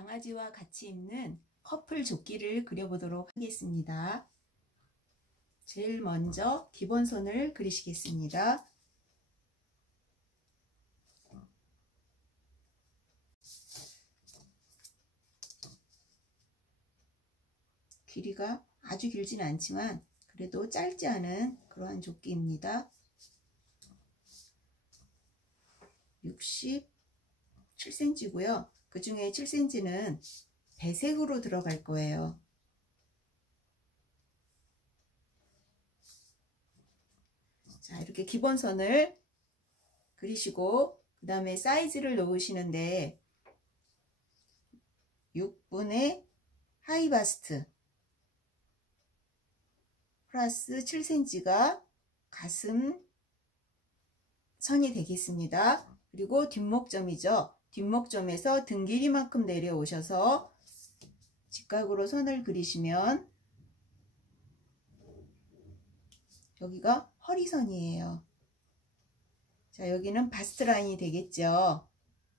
강아지와 같이 입는 커플 조끼를 그려보도록 하겠습니다. 제일 먼저 기본선을 그리시겠습니다. 길이가 아주 길진 않지만 그래도 짧지 않은 그러한 조끼입니다. 67cm고요. 그 중에 7cm는 배색으로 들어갈 거예요. 자, 이렇게 기본선을 그리시고 그 다음에 사이즈를 놓으시는데 6분의 하이바스트 플러스 7cm가 가슴 선이 되겠습니다. 그리고 뒷목점이죠. 뒷목점에서 등 길이만큼 내려오셔서 직각으로 선을 그리시면 여기가 허리선이에요. 자, 여기는 바스트 라인이 되겠죠.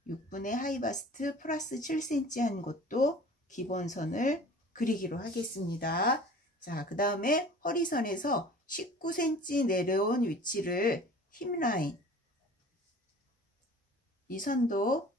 6분의 하이바스트 플러스 7cm 한 곳도 기본선을 그리기로 하겠습니다. 자, 그 다음에 허리선에서 19cm 내려온 위치를 힙 라인, 이 선도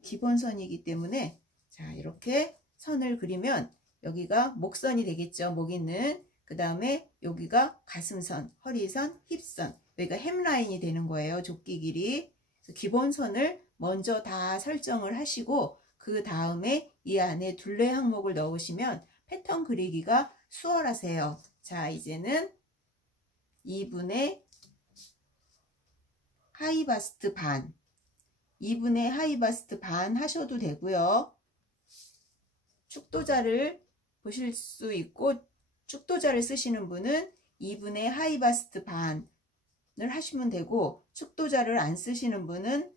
기본선이기 때문에 자, 이렇게 선을 그리면 여기가 목선이 되겠죠. 목 있는. 그 다음에 여기가 가슴선, 허리선, 힙선, 여기가 햄라인이 되는 거예요. 조끼 길이. 기본선을 먼저 다 설정을 하시고 그 다음에 이 안에 둘레 항목을 넣으시면 패턴 그리기가 수월하세요. 자, 이제는 2분의 하이바스트 반, 2분의 하이바스트 반 하셔도 되고요. 축도자를 보실 수 있고 축도자를 쓰시는 분은 2분의 하이바스트 반을 하시면 되고 축도자를 안 쓰시는 분은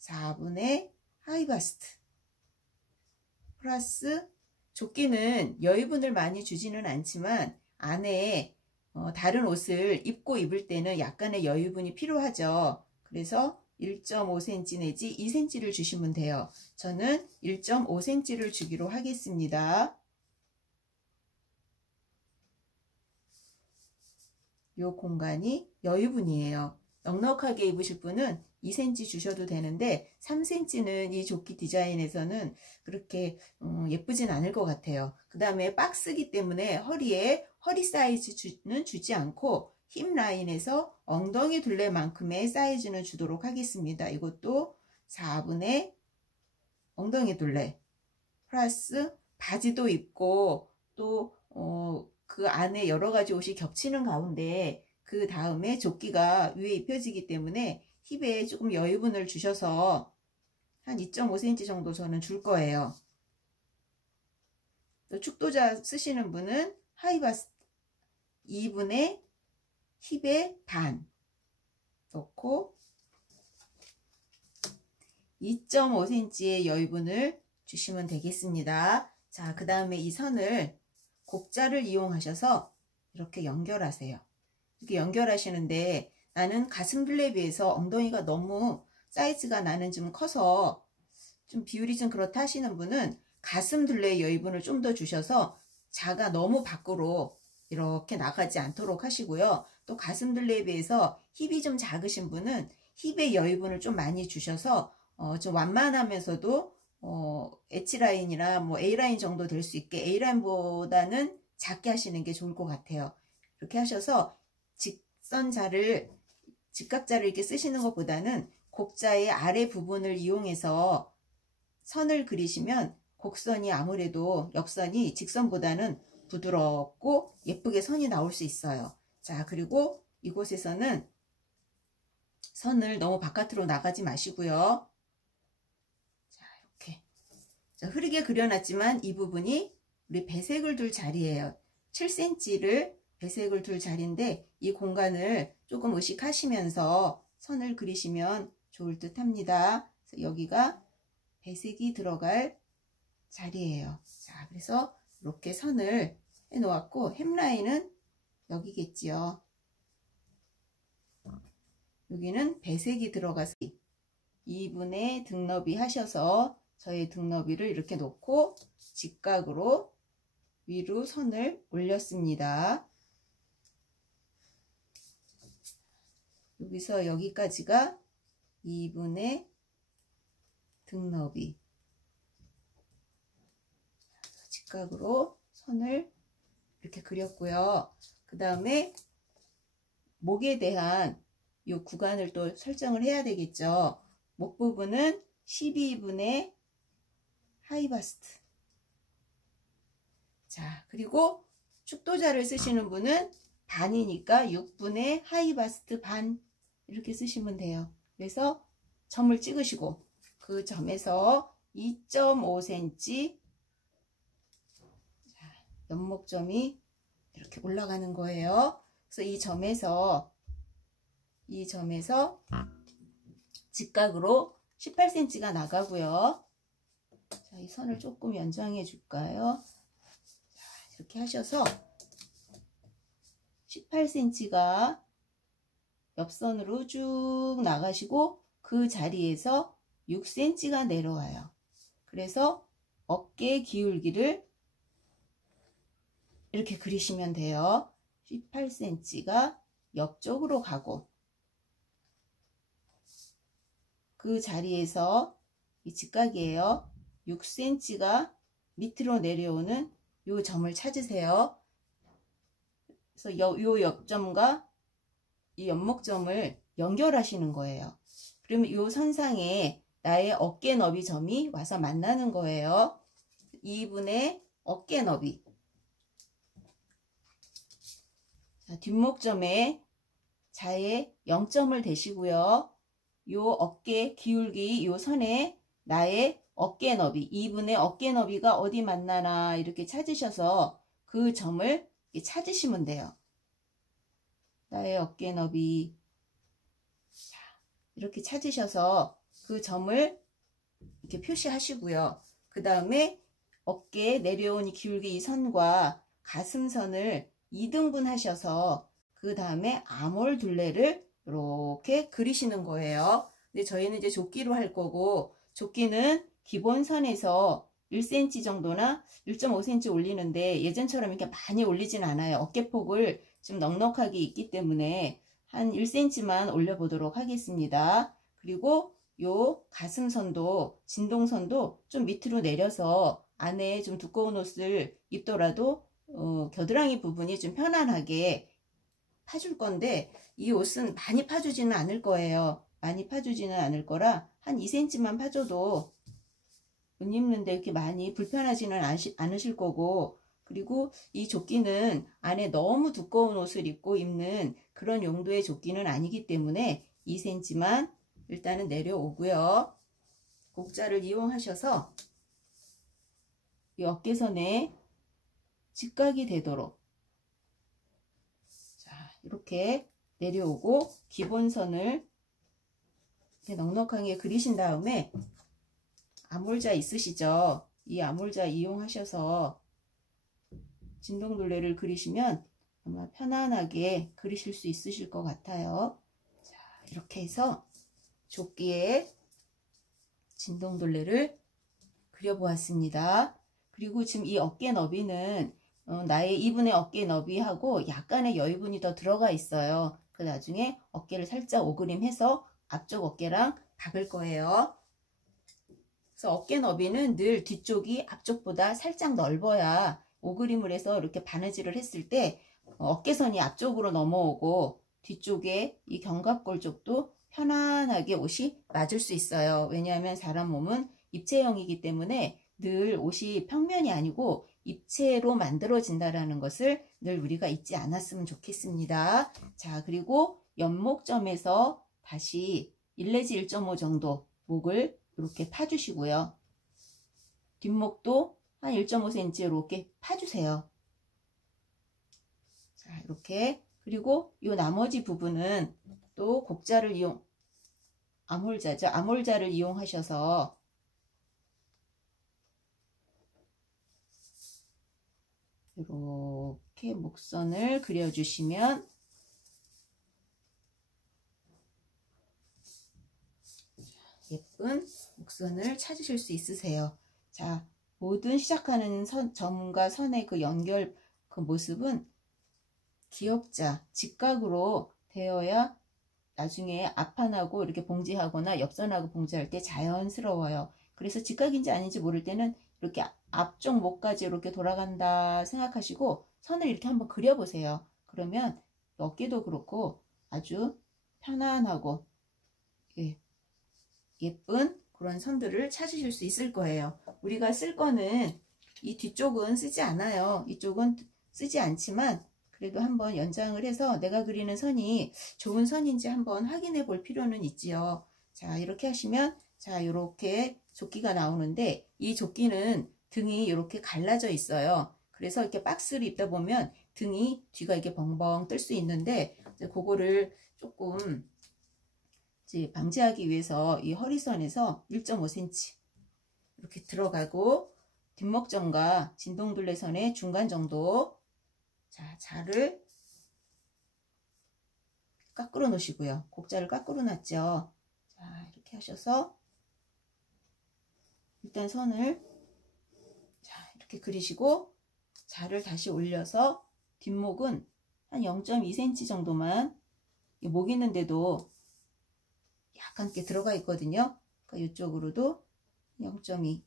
4분의 하이바스트 플러스 조끼는 여유분을 많이 주지는 않지만 안에 다른 옷을 입을 때는 약간의 여유분이 필요하죠. 그래서 1.5cm 내지 2cm를 주시면 돼요. 저는 1.5cm를 주기로 하겠습니다. 요 공간이 여유분이에요. 넉넉하게 입으실 분은 2cm 주셔도 되는데 3cm는 이 조끼 디자인에서는 그렇게 예쁘진 않을 것 같아요. 그 다음에 박스기 때문에 허리에 허리 사이즈는 주지 않고 힙 라인에서 엉덩이 둘레만큼의 사이즈는 주도록 하겠습니다. 이것도 4분의 엉덩이 둘레 플러스 바지도 입고 또 그 안에 여러 가지 옷이 겹치는 가운데 그 다음에 조끼가 위에 입혀지기 때문에 힙에 조금 여유분을 주셔서 한 2.5cm 정도 저는 줄 거예요. 또 축도자 쓰시는 분은 하이바스트 2분의 힙의 반 넣고 2.5cm의 여유분을 주시면 되겠습니다. 자, 그 다음에 이 선을 곡자를 이용하셔서 이렇게 연결하세요. 이렇게 연결하시는데 나는 가슴 둘레에 비해서 엉덩이가 너무 사이즈가 나는 좀 커서 좀 비율이 좀 그렇다 하시는 분은 가슴 둘레의 여유분을 좀 더 주셔서 자가 너무 밖으로 이렇게 나가지 않도록 하시고요. 또 가슴 둘레에 비해서 힙이 좀 작으신 분은 힙의 여유분을 좀 많이 주셔서 좀 완만하면서도 H라인이나 뭐 A라인 정도 될 수 있게 A라인보다는 작게 하시는 게 좋을 것 같아요. 이렇게 하셔서 직각자를 이렇게 쓰시는 것보다는 곡자의 아래 부분을 이용해서 선을 그리시면 곡선이 아무래도 역선이 직선보다는 부드럽고 예쁘게 선이 나올 수 있어요. 자, 그리고 이곳에서는 선을 너무 바깥으로 나가지 마시고요. 자, 이렇게 흐리게 그려놨지만 이 부분이 우리 배색을 둘 자리예요. 7cm를 배색을 둘 자리인데 이 공간을 조금 의식하시면서 선을 그리시면 좋을 듯 합니다. 그래서 여기가 배색이 들어갈 자리예요. 자, 그래서 이렇게 선을 해 놓았고 햄라인은 여기겠지요. 여기는 배색이 들어가서 2분의 등너비 하셔서 저의 등 너비를 이렇게 놓고 직각으로 위로 선을 올렸습니다. 여기서 여기까지가 2분의 등 너비. 직각으로 선을 이렇게 그렸고요. 그 다음에 목에 대한 이 구간을 또 설정을 해야 되겠죠. 목 부분은 12분의 하이바스트. 자, 그리고 축도자를 쓰시는 분은 반이니까 6분의 하이바스트 반 이렇게 쓰시면 돼요. 그래서 점을 찍으시고 그 점에서 2.5cm 연목점이 이렇게 올라가는 거예요. 그래서 이 점에서 직각으로 18cm가 나가고요. 자, 이 선을 조금 연장해 줄까요? 자, 이렇게 하셔서 18cm가 옆선으로 쭉 나가시고 그 자리에서 6cm가 내려와요. 그래서 어깨 기울기를 이렇게 그리시면 돼요. 18cm가 옆쪽으로 가고 그 자리에서 이 직각이에요. 6cm가 밑으로 내려오는 요 점을 찾으세요. 그래서 요 옆점과 이 연목점을 연결하시는 거예요. 그러면 요 선상에 나의 어깨 너비 점이 와서 만나는 거예요. 2분의 어깨 너비. 자, 뒷목점에 자의 0점을 대시고요. 요 어깨 기울기 요 선에 나의 어깨 너비 2분의 어깨 너비가 어디 만나나 이렇게 찾으셔서 그 점을 찾으시면 돼요. 나의 어깨 너비. 자, 이렇게 찾으셔서 그 점을 이렇게 표시하시고요. 그 다음에 어깨 내려온 이 기울기 이 선과 가슴선을 2등분 하셔서 그 다음에 아몰 둘레를 이렇게 그리시는 거예요. 근데 저희는 이제 조끼로 할 거고, 조끼는 기본선에서 1cm 정도나 1.5cm 올리는데 예전처럼 이렇게 많이 올리진 않아요. 어깨폭을 좀 넉넉하게 있기 때문에 한 1cm만 올려보도록 하겠습니다. 그리고 요 가슴선도 진동선도 좀 밑으로 내려서 안에 좀 두꺼운 옷을 입더라도 겨드랑이 부분이 좀 편안하게 파줄 건데 이 옷은 많이 파주지는 않을 거예요. 많이 파주지는 않을 거라 한 2cm만 파줘도 옷 입는데 이렇게 많이 불편하지는 않으실 거고, 그리고 이 조끼는 안에 너무 두꺼운 옷을 입고 입는 그런 용도의 조끼는 아니기 때문에 2cm만 일단은 내려오고요. 곡자를 이용하셔서 이 어깨선에 직각이 되도록 자, 이렇게 내려오고 기본선을 이렇게 넉넉하게 그리신 다음에 아몰자 있으시죠? 이 아몰자 이용하셔서 진동둘레를 그리시면 아마 편안하게 그리실 수 있으실 것 같아요. 자, 이렇게 해서 조끼에 진동둘레를 그려보았습니다. 그리고 지금 이 어깨 너비는 나의 2분의 어깨 너비하고 약간의 여유분이 더 들어가 있어요. 그 나중에 어깨를 살짝 오그림해서 앞쪽 어깨랑 박을 거예요. 그래서 어깨 너비는 늘 뒤쪽이 앞쪽보다 살짝 넓어야 오그림을 해서 이렇게 바느질을 했을 때 어깨선이 앞쪽으로 넘어오고 뒤쪽에 이 견갑골 쪽도 편안하게 옷이 맞을 수 있어요. 왜냐하면 사람 몸은 입체형이기 때문에 늘 옷이 평면이 아니고 입체로 만들어진다는 것을 늘 우리가 잊지 않았으면 좋겠습니다. 자, 그리고 연목점에서 다시 1 내지 1.5 정도 목을 이렇게 파주시고요. 뒷목도 한 1.5cm 이렇게 파주세요. 자, 이렇게. 그리고 이 나머지 부분은 또 곡자를 아몰자죠. 아몰자를 이용하셔서 이렇게 목선을 그려주시면 예쁜 목선을 찾으실 수 있으세요. 자, 모든 시작하는 점과 선의 그 연결 그 모습은 기역자, 직각으로 되어야 나중에 앞판하고 이렇게 봉지하거나 옆선하고 봉지할 때 자연스러워요. 그래서 직각인지 아닌지 모를 때는 이렇게 앞쪽 목까지 이렇게 돌아간다 생각하시고 선을 이렇게 한번 그려보세요. 그러면 어깨도 그렇고 아주 편안하고 예쁜 그런 선들을 찾으실 수 있을 거예요. 우리가 쓸 거는 이 뒤쪽은 쓰지 않아요. 이쪽은 쓰지 않지만 그래도 한번 연장을 해서 내가 그리는 선이 좋은 선인지 한번 확인해 볼 필요는 있지요. 자, 이렇게 하시면 자, 이렇게 조끼가 나오는데 이 조끼는 등이 이렇게 갈라져 있어요. 그래서 이렇게 박스를 입다 보면 등이 뒤가 이렇게 벙벙 뜰 수 있는데 그거를 조금 이제 방지하기 위해서 이 허리선에서 1.5cm 이렇게 들어가고 뒷목전과 진동둘레선의 중간 정도 자, 자를 깎으러 놓으시고요. 곡자를 깎으러 놨죠. 자, 이렇게 하셔서 일단 선을 자, 이렇게 그리시고 자를 다시 올려서 뒷목은 한 0.2cm 정도만 목 있는데도 약간 이렇게 들어가 있거든요. 그러니까 이쪽으로도 0.2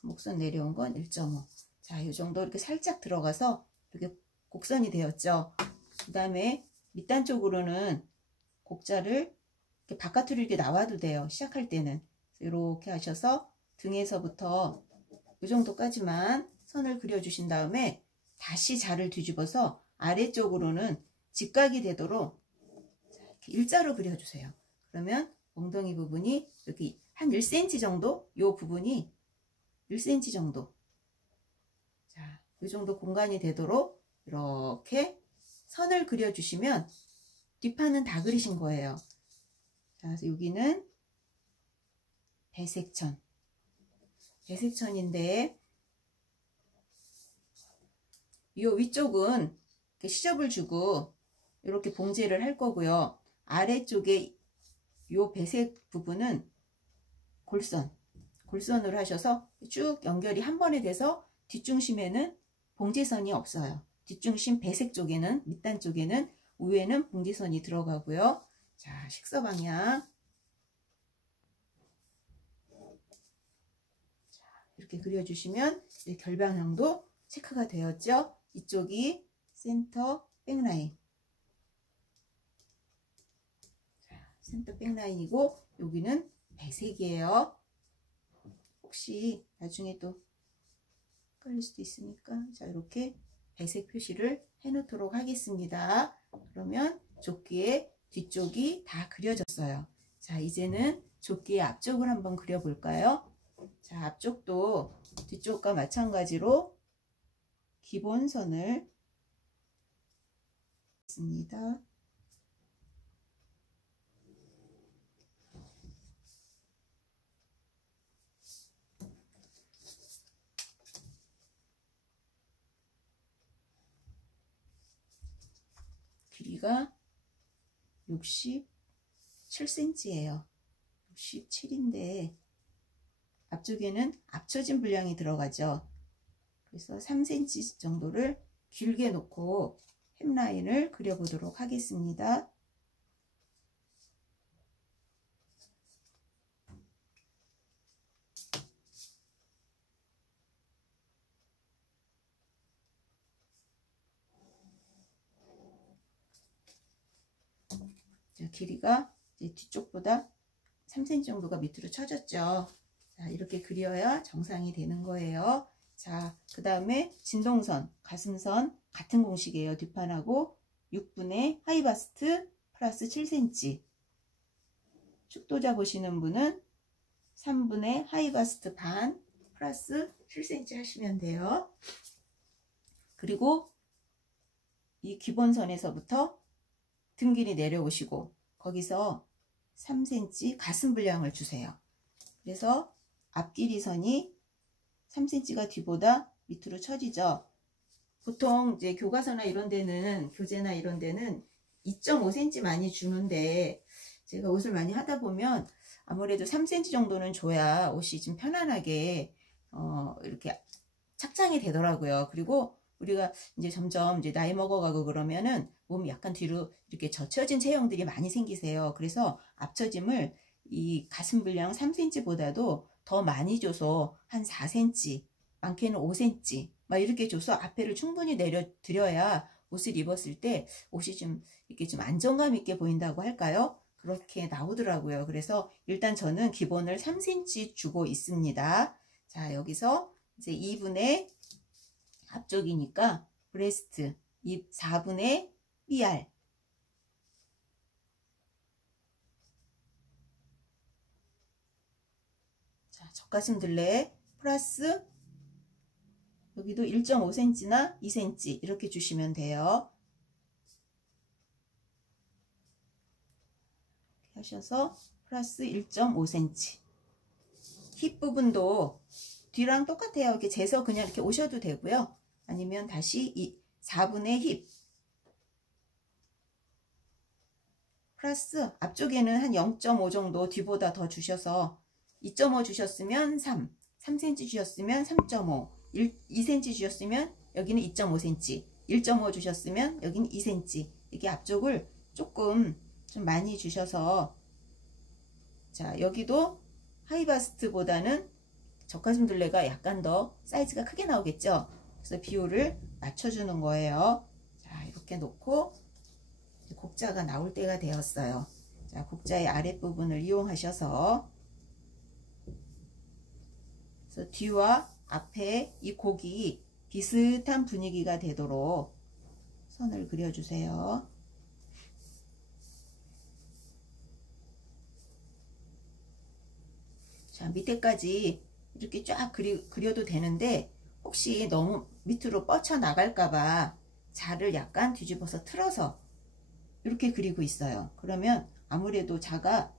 목선 내려온 건 1.5 자, 이 정도 이렇게 살짝 들어가서 이렇게 곡선이 되었죠. 그 다음에 밑단 쪽으로는 곡자를 이렇게 바깥으로 이렇게 나와도 돼요. 시작할 때는 이렇게 하셔서 등에서부터 이 정도까지만 선을 그려주신 다음에 다시 자를 뒤집어서 아래쪽으로는 직각이 되도록 이렇게 일자로 그려주세요. 그러면 엉덩이 부분이 여기 한 1cm 정도, 이 부분이 1cm 정도, 자, 이 정도 공간이 되도록 이렇게 선을 그려주시면 뒷판은 다 그리신 거예요. 자, 그래서 여기는 배색천인데 이 위쪽은 이렇게 시접을 주고 이렇게 봉제를 할 거고요. 아래쪽에 이 배색 부분은 골선으로 하셔서 쭉 연결이 한 번에 돼서 뒷중심에는 봉제선이 없어요. 뒷중심 배색 쪽에는 밑단 쪽에는 위에는 봉제선이 들어가고요. 자, 식서 방향 자, 이렇게 그려주시면 결방향도 체크가 되었죠. 이쪽이 센터 백라인 센터 백라인이고 여기는 배색이에요. 혹시 나중에 또 헷갈릴 수도 있으니까 자, 이렇게 배색 표시를 해 놓도록 하겠습니다. 그러면 조끼의 뒤쪽이 다 그려졌어요. 자, 이제는 조끼의 앞쪽을 한번 그려 볼까요? 자, 앞쪽도 뒤쪽과 마찬가지로 기본선을 했습니다. 길이가 67cm예요. 67인데 앞쪽에는 앞처진 분량이 들어가죠. 그래서 3cm 정도를 길게 놓고 햄라인을 그려보도록 하겠습니다. 길이가 이제 뒤쪽보다 3cm 정도가 밑으로 쳐졌죠. 자, 이렇게 그려야 정상이 되는 거예요. 자, 그 다음에 진동선, 가슴선 같은 공식이에요. 뒷판하고 6분의 하이바스트 플러스 7cm. 축도자 보시는 분은 3분의 하이바스트 반 플러스 7cm 하시면 돼요. 그리고 이 기본선에서부터 등 길이 내려오시고 거기서 3cm 가슴 분량을 주세요. 그래서 앞길이선이 3cm가 뒤보다 밑으로 쳐지죠. 보통 이제 교과서나 이런 데는 교재나 이런 데는 2.5cm 많이 주는데 제가 옷을 많이 하다 보면 아무래도 3cm 정도는 줘야 옷이 좀 편안하게 이렇게 착장이 되더라고요. 그리고 우리가 이제 점점 이제 나이 먹어가고 그러면은 몸이 약간 뒤로 이렇게 젖혀진 체형들이 많이 생기세요. 그래서 앞처짐을 이 가슴 분량 3cm보다도 더 많이 줘서 한 4cm, 많게는 5cm 막 이렇게 줘서 앞에를 충분히 내려드려야 옷을 입었을 때 옷이 좀 이렇게 좀 안정감 있게 보인다고 할까요? 그렇게 나오더라고요. 그래서 일단 저는 기본을 3cm 주고 있습니다. 자, 여기서 이제 2분의 앞쪽이니까 브레스트 4분의 BR. 자, 젖가슴둘레 플러스 여기도 1.5cm나 2cm 이렇게 주시면 돼요. 이렇게 하셔서 플러스 1.5cm. 힙 부분도 뒤랑 똑같아요. 이렇게 재서 그냥 이렇게 오셔도 되고요. 아니면 다시 4분의 힙 플러스 앞쪽에는 한 0.5 정도 뒤보다 더 주셔서 2.5 주셨으면 3cm 주셨으면 3.5, 2cm 주셨으면 여기는 2.5cm, 1.5 주셨으면 여기는 2cm. 이렇게 앞쪽을 조금 좀 많이 주셔서 자, 여기도 하이바스트보다는 젖가슴둘레가 약간 더 사이즈가 크게 나오겠죠. 그래서 비율을 맞춰주는 거예요. 자, 이렇게 놓고 곡자가 나올 때가 되었어요. 자, 곡자의 아랫부분을 이용하셔서 그래서 뒤와 앞에 이 곡이 비슷한 분위기가 되도록 선을 그려주세요. 자, 밑에까지 이렇게 쫙 그려도 되는데 혹시 너무 밑으로 뻗쳐 나갈까봐 자를 약간 뒤집어서 틀어서 이렇게 그리고 있어요. 그러면 아무래도 자가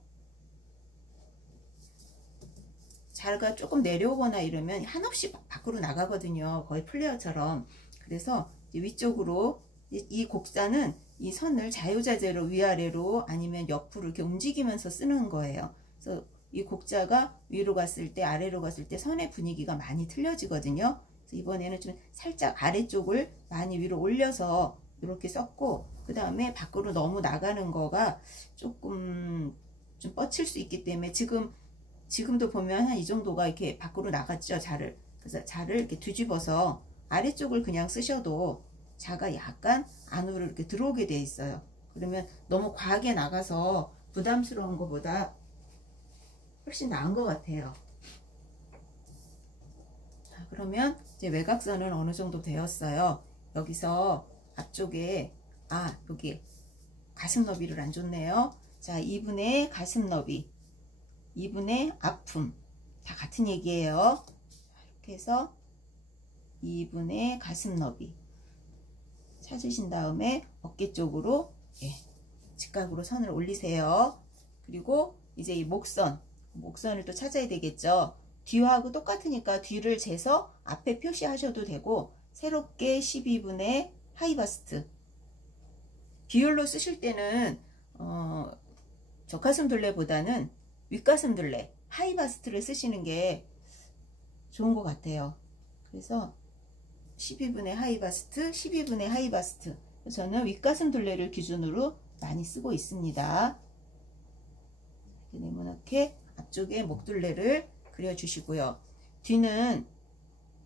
조금 내려오거나 이러면 한없이 밖으로 나가거든요. 거의 플레어처럼. 그래서 위쪽으로 이 곡자는 이 선을 자유자재로 위아래로 아니면 옆으로 이렇게 움직이면서 쓰는 거예요. 그래서 이 곡자가 위로 갔을 때 아래로 갔을 때 선의 분위기가 많이 틀려지거든요. 그래서 이번에는 좀 살짝 아래쪽을 많이 위로 올려서 이렇게 썼고 그 다음에 밖으로 너무 나가는 거가 조금 좀 뻗칠 수 있기 때문에 지금도 보면 한 이 정도가 이렇게 밖으로 나갔죠. 자를. 그래서 자를 이렇게 뒤집어서 아래쪽을 그냥 쓰셔도 자가 약간 안으로 이렇게 들어오게 돼 있어요. 그러면 너무 과하게 나가서 부담스러운 것보다 훨씬 나은 것 같아요. 자, 그러면 이제 외곽선은 어느 정도 되었어요. 여기서 앞쪽에 여기 가슴 너비를 안 줬네요. 자, 2분의 가슴 너비, 2분의 아픔 다 같은 얘기예요. 이렇게 해서 2분의 가슴 너비 찾으신 다음에 어깨 쪽으로 직각으로 선을 올리세요. 그리고 이제 이 목선을 또 찾아야 되겠죠. 뒤하고 똑같으니까 뒤를 재서 앞에 표시하셔도 되고 새롭게 12분의 하이바스트 비율로 쓰실 때는 젖가슴둘레보다는 윗가슴둘레 하이바스트를 쓰시는 게 좋은 것 같아요. 그래서 12분의 하이바스트 12분의 하이바스트 저는 윗가슴둘레를 기준으로 많이 쓰고 있습니다. 네모나게 앞쪽에 목둘레를 그려주시고요. 뒤는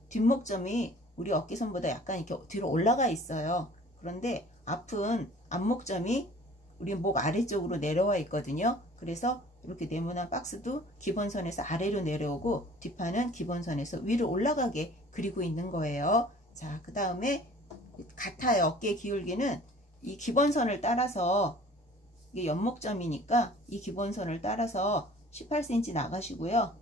뒷목점이 우리 어깨선보다 약간 이렇게 뒤로 올라가 있어요. 그런데 앞은 앞목점이 우리 목 아래쪽으로 내려와 있거든요. 그래서 이렇게 네모난 박스도 기본선에서 아래로 내려오고 뒷판은 기본선에서 위로 올라가게 그리고 있는 거예요. 자, 그 다음에 같아요. 어깨 기울기는 이 기본선을 따라서 이게 연목점이니까 이 기본선을 따라서 18cm 나가시고요.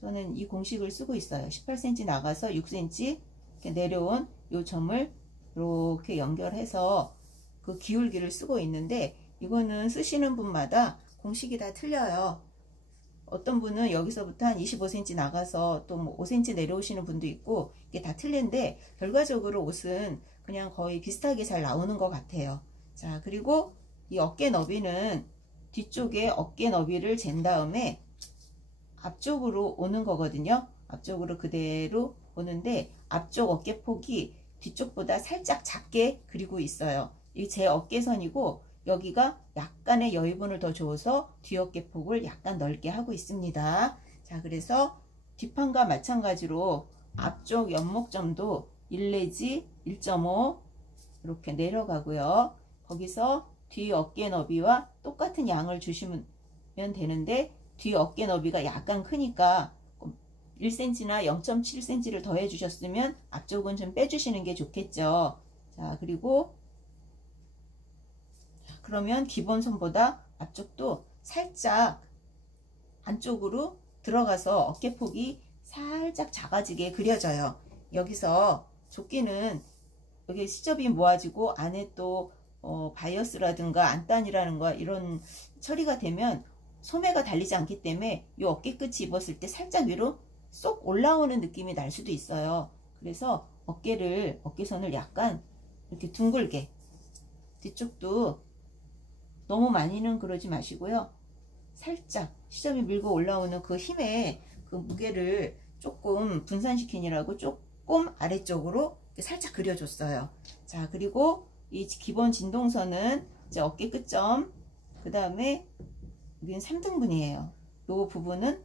저는 이 공식을 쓰고 있어요. 18cm 나가서 6cm 이렇게 내려온 요 점을 이렇게 연결해서 그 기울기를 쓰고 있는데 이거는 쓰시는 분마다 공식이 다 틀려요. 어떤 분은 여기서부터 한 25cm 나가서 또 뭐 5cm 내려오시는 분도 있고 이게 다 틀린데 결과적으로 옷은 그냥 거의 비슷하게 잘 나오는 것 같아요. 자, 그리고 이 어깨 너비는 뒤쪽에 어깨 너비를 잰 다음에 앞쪽으로 오는 거거든요. 앞쪽으로 그대로 오는데 앞쪽 어깨폭이 뒤쪽보다 살짝 작게 그리고 있어요. 이 제 어깨선이고 여기가 약간의 여유분을 더 줘서 뒤어깨폭을 약간 넓게 하고 있습니다. 자, 그래서 뒷판과 마찬가지로 앞쪽 연목점도 1 내지 1.5 이렇게 내려가고요. 거기서 뒤 어깨 너비와 똑같은 양을 주시면 되는데 뒤 어깨 너비가 약간 크니까 1cm나 0.7cm를 더해 주셨으면 앞쪽은 좀 빼주시는 게 좋겠죠. 자, 그리고 그러면 기본선보다 앞쪽도 살짝 안쪽으로 들어가서 어깨폭이 살짝 작아지게 그려져요. 여기서 조끼는 여기 시접이 모아지고 안에 또 바이어스라든가 안단이라는 거 이런 처리가 되면 소매가 달리지 않기 때문에 이 어깨 끝이 입었을 때 살짝 위로 쏙 올라오는 느낌이 날 수도 있어요. 그래서 어깨선을 약간 이렇게 둥글게, 뒤쪽도 너무 많이는 그러지 마시고요. 살짝 시접이 밀고 올라오는 그 힘에 그 무게를 조금 분산시키느라고 조금 아래쪽으로 살짝 그려줬어요. 자, 그리고 이 기본 진동선은 이제 어깨 끝점, 그 다음에 여기는 3등분이에요. 이 부분은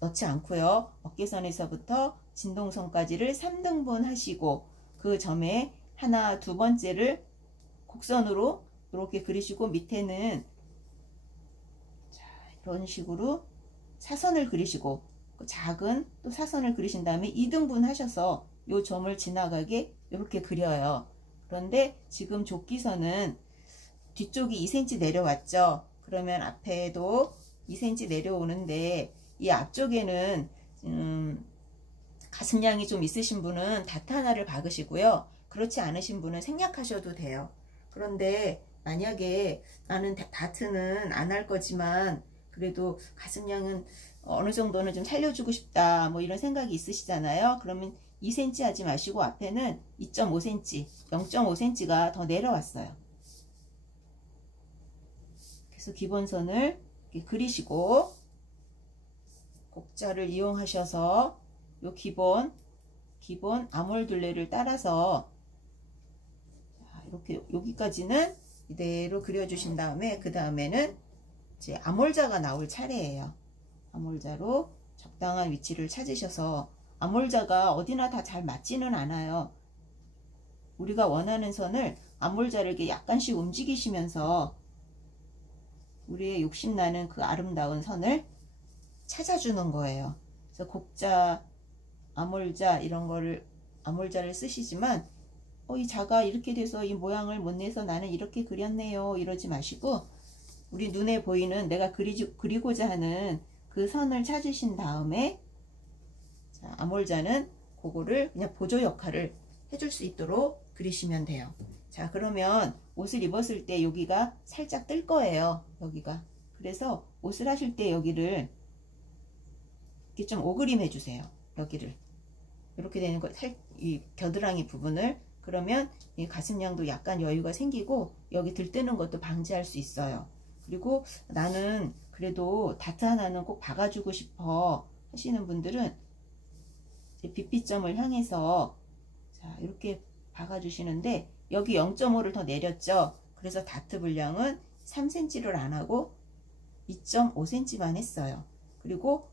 넣지 않고요. 어깨선에서부터 진동선까지를 3등분 하시고 그 점에 하나, 두 번째를 곡선으로 이렇게 그리시고 밑에는 자, 이런 식으로 사선을 그리시고 작은 또 사선을 그리신 다음에 2등분 하셔서 이 점을 지나가게 이렇게 그려요. 그런데 지금 조끼선은 뒤쪽이 2cm 내려왔죠. 그러면 앞에도 2cm 내려오는데 이 앞쪽에는 가슴량이 좀 있으신 분은 다트 하나를 박으시고요. 그렇지 않으신 분은 생략하셔도 돼요. 그런데 만약에 나는 다트는 안 할 거지만 그래도 가슴량은 어느 정도는 좀 살려주고 싶다 뭐 이런 생각이 있으시잖아요. 그러면 2cm 하지 마시고 앞에는 2.5cm, 0.5cm가 더 내려왔어요. 그래서 기본선을 이렇게 그리시고 곡자를 이용하셔서 요 기본 아몰둘레를 따라서 이렇게 여기까지는 이대로 그려주신 다음에 그 다음에는 이제 암홀자가 나올 차례예요. 암홀자로 적당한 위치를 찾으셔서 암홀자가 어디나 다 잘 맞지는 않아요. 우리가 원하는 선을 암홀자를 이렇게 약간씩 움직이시면서 우리의 욕심나는 그 아름다운 선을 찾아주는 거예요. 그래서 곡자, 암홀자 이런 거를 암홀자를 쓰시지만 이 자가 이렇게 돼서 이 모양을 못 내서 나는 이렇게 그렸네요 이러지 마시고 우리 눈에 보이는 내가 그리고자 하는 그 선을 찾으신 다음에 자, 암홀자는 그거를 그냥 보조 역할을 해줄 수 있도록 그리시면 돼요. 자, 그러면 옷을 입었을 때 여기가 살짝 뜰 거예요. 여기가. 그래서 옷을 하실 때 여기를 이렇게 좀 오그림 해주세요. 여기를. 이렇게 되는 거, 이 겨드랑이 부분을. 그러면 이 가슴량도 약간 여유가 생기고 여기 들뜨는 것도 방지할 수 있어요. 그리고 나는 그래도 다트 하나는 꼭 박아주고 싶어 하시는 분들은 빗빗점을 향해서 자, 이렇게 박아주시는데 여기 0.5를 더 내렸죠. 그래서 다트 분량은 3cm를 안하고 2.5cm만 했어요. 그리고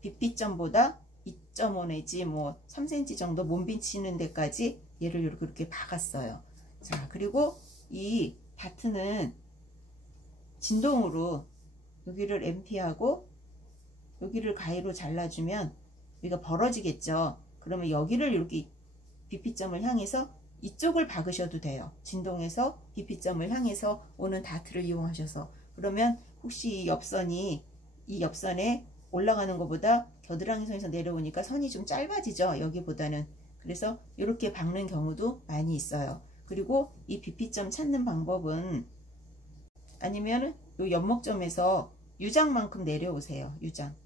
빗빗점보다 2.5 내지 뭐 3cm 정도 몸비치는 데까지 얘를 이렇게 박았어요. 자, 그리고 이 다트는 진동으로 여기를 MP하고 여기를 가위로 잘라주면 여기가 벌어지겠죠. 그러면 여기를 이렇게 빗빗점을 향해서 이쪽을 박으셔도 돼요. 진동에서 빗빗점을 향해서 오는 다트를 이용하셔서. 그러면 혹시 이 옆선에 올라가는 것보다 겨드랑이 선에서 내려오니까 선이 좀 짧아지죠. 여기보다는. 그래서 이렇게 박는 경우도 많이 있어요. 그리고 이 빗빗점 찾는 방법은 아니면 요 연목점에서 유장만큼 내려오세요. 유장.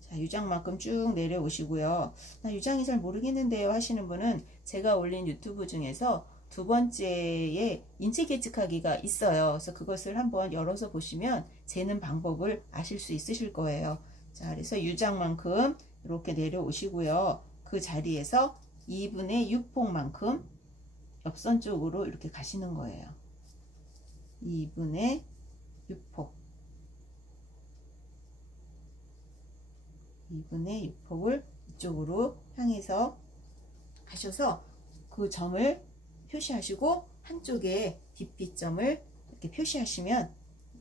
자, 유장만큼 쭉 내려오시고요. 나 유장이 잘 모르겠는데요 하시는 분은 제가 올린 유튜브 중에서 두 번째에 인체 계측하기가 있어요. 그래서 그것을 한번 열어서 보시면 재는 방법을 아실 수 있으실 거예요. 자, 그래서 유장만큼 이렇게 내려오시고요. 그 자리에서 2분의 6폭만큼 옆선 쪽으로 이렇게 가시는 거예요. 2분의 6폭. 2분의 6폭을 이쪽으로 향해서 가셔서 그 점을 표시하시고 한쪽에 뒷빗점을 이렇게 표시하시면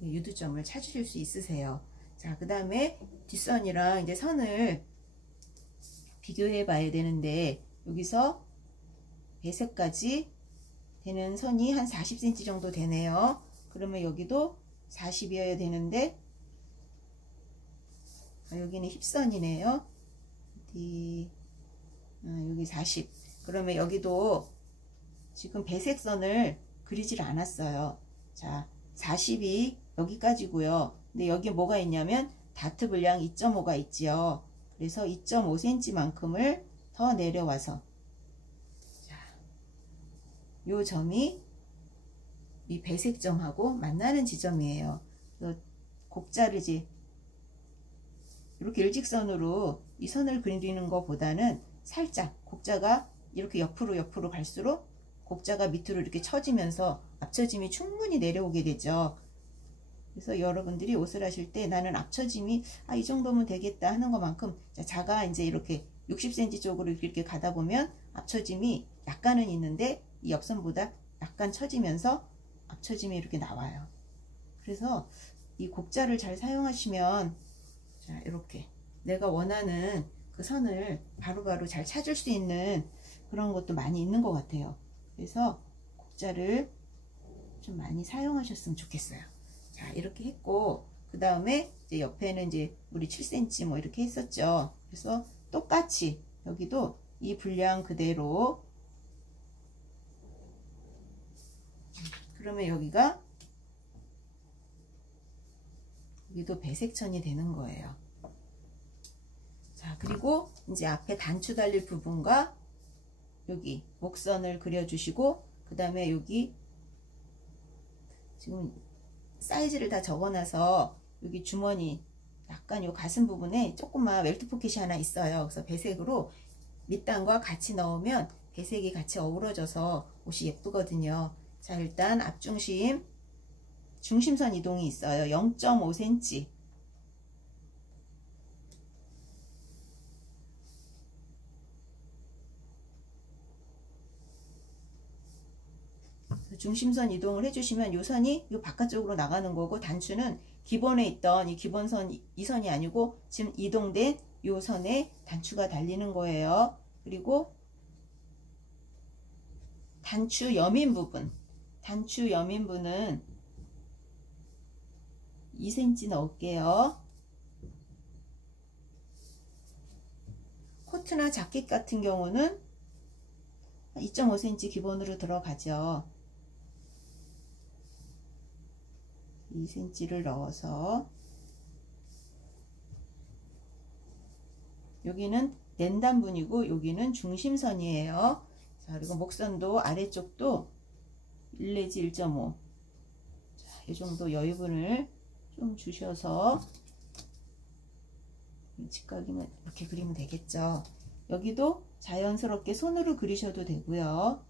유두점을 찾으실 수 있으세요. 자, 그 다음에 뒷선이랑 이제 선을 비교해 봐야 되는데, 여기서 배색까지 되는 선이 한 40cm 정도 되네요. 그러면 여기도 40이어야 되는데, 여기는 힙선이네요. 여기 40. 그러면 여기도 지금 배색선을 그리질 않았어요. 자, 40이 여기까지고요. 근데 여기 뭐가 있냐면 다트 분량 2.5가 있지요. 그래서 2.5cm 만큼을 더 내려와서, 자, 요 점이 이 배색점하고 만나는 지점이에요. 그래서 곡자르지 이렇게 일직선으로 이 선을 그리는 것보다는 살짝 곡자가 이렇게 옆으로 갈수록 곡자가 밑으로 이렇게 처지면서 앞처짐이 충분히 내려오게 되죠. 그래서 여러분들이 옷을 하실 때 나는 앞처짐이 이 정도면 되겠다 하는 것만큼, 자가 이제 이렇게 60cm 쪽으로 이렇게 가다 보면 앞처짐이 약간은 있는데 이 옆선보다 약간 처지면서 앞처짐이 이렇게 나와요. 그래서 이 곡자를 잘 사용하시면, 자, 이렇게 내가 원하는 그 선을 바로바로 잘 찾을 수 있는 그런 것도 많이 있는 것 같아요. 그래서 곡자를 좀 많이 사용하셨으면 좋겠어요. 자, 이렇게 했고, 그 다음에 이제 옆에는 이제 우리 7cm 뭐 이렇게 했었죠. 그래서 똑같이 여기도 이 분량 그대로, 그러면 여기도 배색천이 되는 거예요. 자, 그리고 이제 앞에 단추 달릴 부분과 여기 목선을 그려주시고, 그 다음에 여기 지금 사이즈를 다 적어놔서 여기 주머니 약간 요 가슴 부분에 조그만 웰트 포켓이 하나 있어요. 그래서 배색으로 밑단과 같이 넣으면 배색이 같이 어우러져서 옷이 예쁘거든요. 자, 일단 앞중심 중심선 이동이 있어요. 0.5cm. 중심선 이동을 해주시면 이 선이 이 바깥쪽으로 나가는 거고, 단추는 기본에 있던 이 기본선, 이 선이 아니고 지금 이동된 이 선에 단추가 달리는 거예요. 그리고 단추 여민 부분은 2cm 넣을게요. 코트나 자켓 같은 경우는 2.5cm 기본으로 들어가죠. 2cm를 넣어서, 여기는 낸단분이고 여기는 중심선이에요. 자, 그리고 목선도 아래쪽도 1 내지 1.5. 자, 이 정도 여유분을 좀 주셔서 직각이면 이렇게 그리면 되겠죠. 여기도 자연스럽게 손으로 그리셔도 되고요.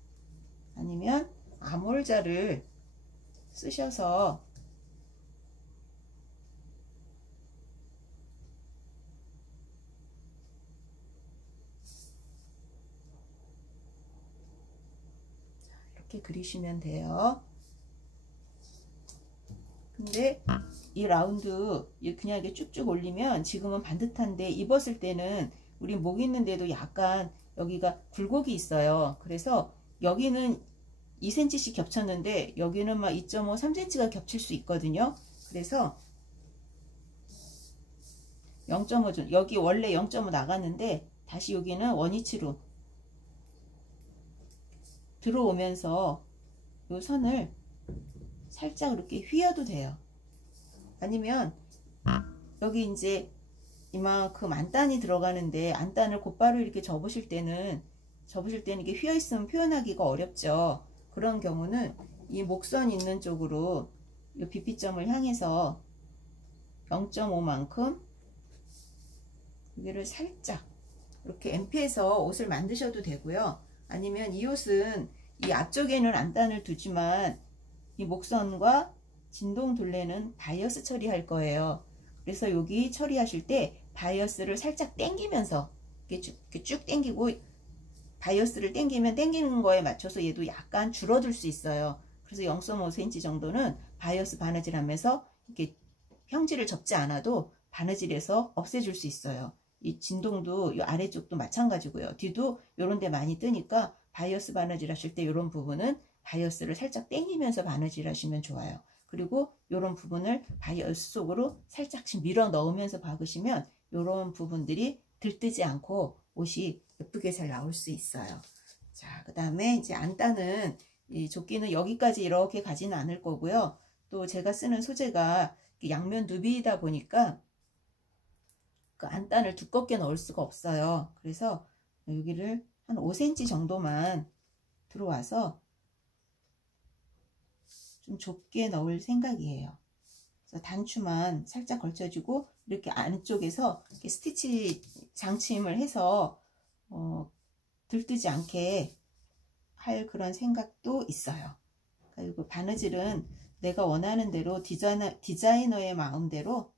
아니면 아몰자를 쓰셔서 이렇게 그리시면 돼요. 근데 이 라운드 그냥 이렇게 쭉쭉 올리면 지금은 반듯한데, 입었을 때는 우리 목 있는데도 약간 여기가 굴곡이 있어요. 그래서 여기는 2cm씩 겹쳤는데 여기는 막 2.5, 3cm가 겹칠 수 있거든요. 그래서 0.5 좀, 여기 원래 0.5 나갔는데 다시 여기는 원위치로 들어오면서 이 선을 살짝 이렇게 휘어도 돼요. 아니면 여기 이제 이만큼 안단이 들어가는데 안단을 곧바로 이렇게 접으실 때는 이게 휘어 있으면 표현하기가 어렵죠. 그런 경우는 이 목선 있는 쪽으로 이 비피점을 향해서 0.5만큼 여기를 살짝 이렇게 엠피해서 옷을 만드셔도 되고요. 아니면 이 옷은 이 앞쪽에는 안단을 두지만 이 목선과 진동 둘레는 바이어스 처리할 거예요. 그래서 여기 처리하실 때 바이어스를 살짝 당기면서 이렇게 쭉 당기고, 바이어스를 당기면 당기는 거에 맞춰서 얘도 약간 줄어들 수 있어요. 그래서 0.5cm 정도는 바이어스 바느질 하면서 이렇게 형질을 접지 않아도 바느질해서 없애줄 수 있어요. 이 진동도 이 아래쪽도 마찬가지고요. 뒤도 요런 데 많이 뜨니까 바이어스 바느질 하실 때 요런 부분은 바이어스를 살짝 당기면서 바느질 하시면 좋아요. 그리고 요런 부분을 바이어스 속으로 살짝씩 밀어 넣으면서 박으시면 요런 부분들이 들뜨지 않고 옷이 예쁘게 잘 나올 수 있어요. 자, 그 다음에 이제 안단은, 이 조끼는 여기까지 이렇게 가지는 않을 거고요. 또 제가 쓰는 소재가 양면 누비이다 보니까 그 안단을 두껍게 넣을 수가 없어요. 그래서 여기를 한 5cm 정도만 들어와서 좀 좁게 넣을 생각이에요. 그래서 단추만 살짝 걸쳐주고 이렇게 안쪽에서 이렇게 스티치 장침을 해서 들뜨지 않게 할 그런 생각도 있어요. 그리고 바느질은 내가 원하는 대로 디자이너의 마음대로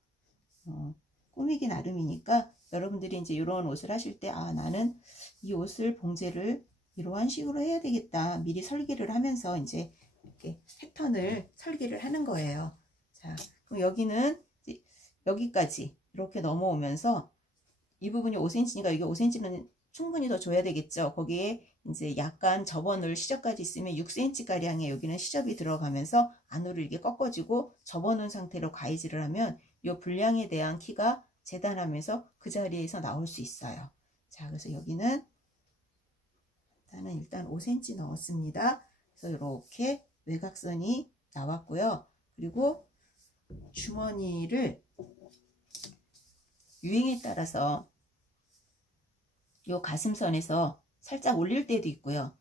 꾸미기 나름이니까, 여러분들이 이제 이런 옷을 하실 때, 아, 나는 이 옷을 봉제를 이러한 식으로 해야 되겠다, 미리 설계를 하면서 이제 이렇게 패턴을 설계를 하는 거예요. 자, 그럼 여기는 여기까지 이렇게 넘어오면서 이 부분이 5cm니까 여기 5cm는 충분히 더 줘야 되겠죠. 거기에 이제 약간 접어놓을 시접까지 있으면 6cm 가량의 여기는 시접이 들어가면서 안으로 이렇게 꺾어지고 접어놓은 상태로 가위질을 하면 이 분량에 대한 키가 재단하면서 그 자리에서 나올 수 있어요. 자, 그래서 여기는 나는 일단 5cm 넣었습니다. 그래서 이렇게 외곽선이 나왔고요. 그리고 주머니를 유행에 따라서 요 가슴선에서 살짝 올릴 때도 있고요.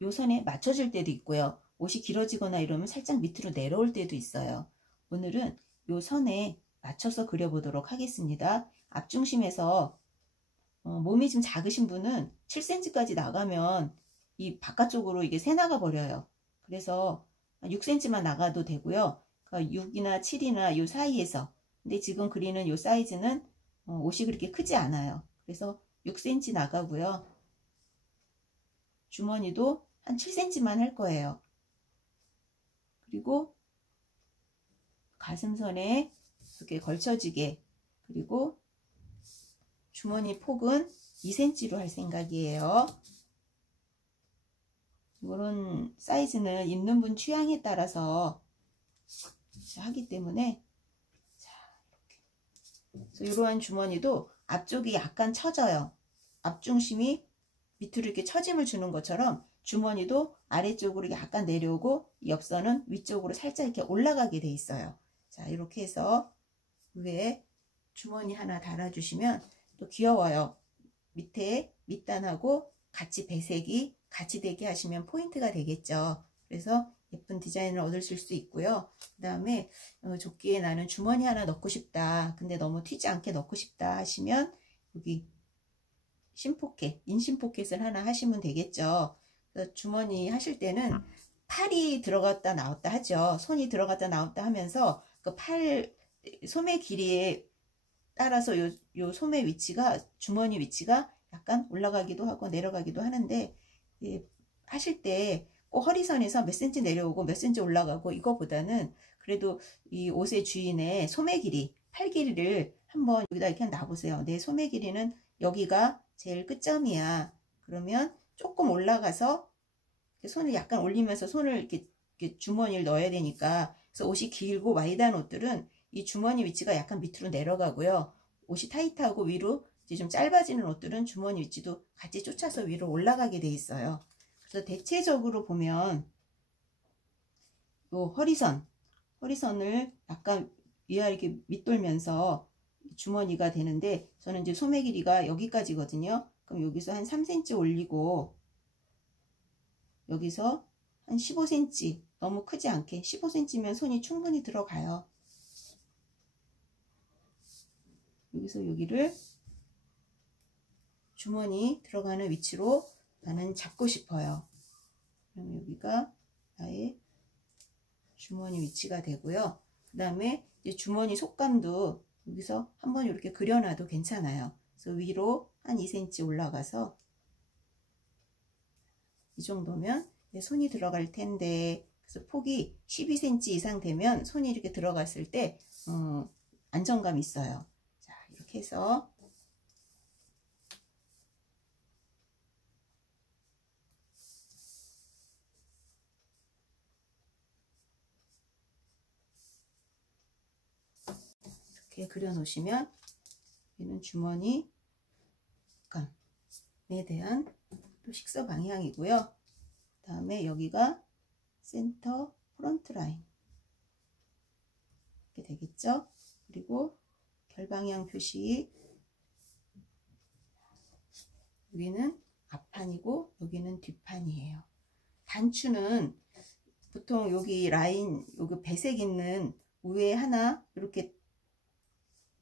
요 선에 맞춰질 때도 있고요. 옷이 길어지거나 이러면 살짝 밑으로 내려올 때도 있어요. 오늘은 요 선에 맞춰서 그려보도록 하겠습니다. 앞중심에서 몸이 좀 작으신 분은 7cm까지 나가면 이 바깥쪽으로 이게 새나가 버려요. 그래서 6cm만 나가도 되고요. 그러니까 6이나 7이나 요 사이에서, 근데 지금 그리는 요 사이즈는 옷이 그렇게 크지 않아요. 그래서 6cm 나가고요. 주머니도 한 7cm만 할 거예요. 그리고 가슴선에 이렇게 걸쳐지게, 그리고 주머니 폭은 2cm로 할 생각이에요. 이런 사이즈는 입는 분 취향에 따라서 하기 때문에, 자, 이렇게. 그래서 이러한 주머니도 앞쪽이 약간 처져요. 앞중심이 밑으로 이렇게 처짐을 주는 것처럼 주머니도 아래쪽으로 약간 내려오고 옆선은 위쪽으로 살짝 이렇게 올라가게 돼 있어요. 자, 이렇게 해서 위에 주머니 하나 달아주시면 또 귀여워요. 밑에 밑단하고 같이 배색이 같이 되게 하시면 포인트가 되겠죠. 그래서 예쁜 디자인을 얻으실 수 있고요. 그 다음에 조끼에 나는 주머니 하나 넣고 싶다, 근데 너무 튀지 않게 넣고 싶다 하시면 여기 심포켓, 인심 포켓을 하나 하시면 되겠죠. 그래서 주머니 하실 때는 팔이 들어갔다 나왔다 하죠. 손이 들어갔다 나왔다 하면서 그 팔 소매 길이에 따라서 요 소매 위치가, 주머니 위치가 약간 올라가기도 하고 내려가기도 하는데, 하실 때 꼭 허리선에서 몇 cm 내려오고 몇 cm 올라가고 이거보다는 그래도 이 옷의 주인의 소매 길이, 팔 길이를 한번 여기다 이렇게 놔보세요. 내 소매 길이는 여기가 제일 끝점이야. 그러면 조금 올라가서 손을 약간 올리면서 손을 이렇게 주머니를 넣어야 되니까, 그래서 옷이 길고 와이드한 옷들은 이 주머니 위치가 약간 밑으로 내려가고요. 옷이 타이트하고 위로 이제 좀 짧아지는 옷들은 주머니 위치도 같이 쫓아서 위로 올라가게 돼 있어요. 그래서 대체적으로 보면 요 허리선을 약간 위아래 이렇게 밑돌면서 주머니가 되는데, 저는 이제 소매 길이가 여기까지거든요. 그럼 여기서 한 3cm 올리고 여기서 한 15cm, 너무 크지 않게 15cm면 손이 충분히 들어가요. 여기서 여기를 주머니 들어가는 위치로 나는 잡고 싶어요. 그럼 여기가 나의 주머니 위치가 되고요. 그 다음에 주머니 속감도 여기서 한번 이렇게 그려놔도 괜찮아요. 그래서 위로 한 2cm 올라가서 이 정도면 손이 들어갈 텐데, 그래서 폭이 12cm 이상 되면 손이 이렇게 들어갔을 때 안정감 있어요. 자, 이렇게 해서 이렇게 그려 놓으시면 얘는 주머니 감에 대한 또 식서 방향이고요. 그 다음에 여기가 센터 프론트 라인 이렇게 되겠죠. 그리고 결방향 표시, 여기는 앞판이고 여기는 뒷판이에요. 단추는 보통 여기 라인, 여기 배색 있는 위에 하나 이렇게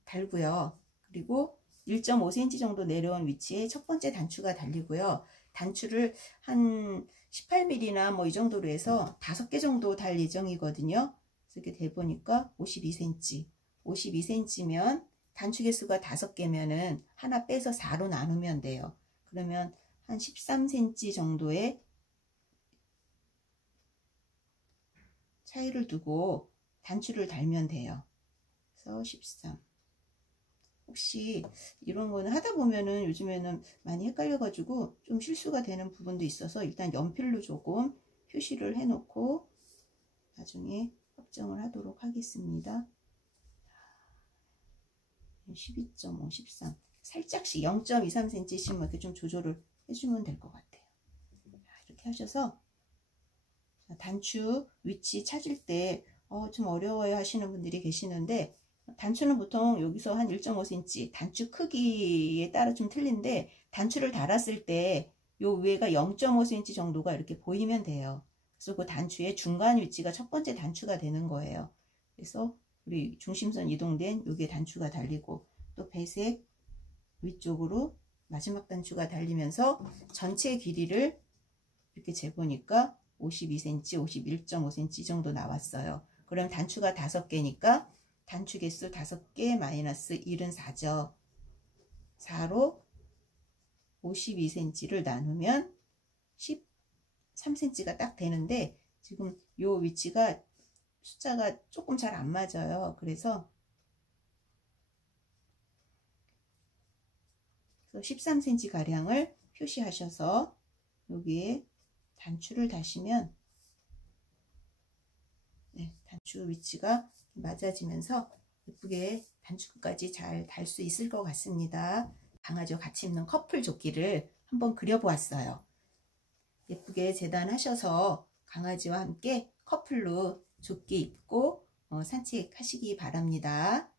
달고요. 그리고 1.5cm 정도 내려온 위치에 첫 번째 단추가 달리고요. 단추를 한 18mm나 뭐 이 정도로 해서 5개 정도 달 예정이거든요. 그래서 이렇게 대보니까 52cm. 52cm면 단추 개수가 5개면은 하나 빼서 4로 나누면 돼요. 그러면 한 13cm 정도의 차이를 두고 단추를 달면 돼요. 그래서 13. 혹시 이런 거는 하다 보면은 요즘에는 많이 헷갈려 가지고 좀 실수가 되는 부분도 있어서 일단 연필로 조금 표시를 해 놓고 나중에 확정을 하도록 하겠습니다. 12.5, 13 살짝씩 0.23cm씩 이렇게 좀 조절을 해주면 될 것 같아요. 이렇게 하셔서 단추 위치 찾을 때 좀 어려워요 하시는 분들이 계시는데, 단추는 보통 여기서 한 1.5cm, 단추 크기에 따라 좀 틀린데 단추를 달았을 때 요 위에가 0.5cm 정도가 이렇게 보이면 돼요. 그래서 그 단추의 중간 위치가 첫 번째 단추가 되는 거예요. 그래서 우리 중심선 이동된 요게 단추가 달리고, 또 배색 위쪽으로 마지막 단추가 달리면서 전체 길이를 이렇게 재보니까 52cm, 51.5cm 정도 나왔어요. 그럼 단추가 5개니까 단추 개수 5개 마이너스 74죠. 4로 52cm를 나누면 13cm가 딱 되는데, 지금 요 위치가 숫자가 조금 잘 안 맞아요. 그래서 13cm 가량을 표시하셔서 여기에 단추를 다시면 단추 위치가 맞아지면서 예쁘게 단추 끝까지 잘 달 수 있을 것 같습니다. 강아지와 같이 입는 커플 조끼를 한번 그려보았어요. 예쁘게 재단하셔서 강아지와 함께 커플로 조끼 입고 산책하시기 바랍니다.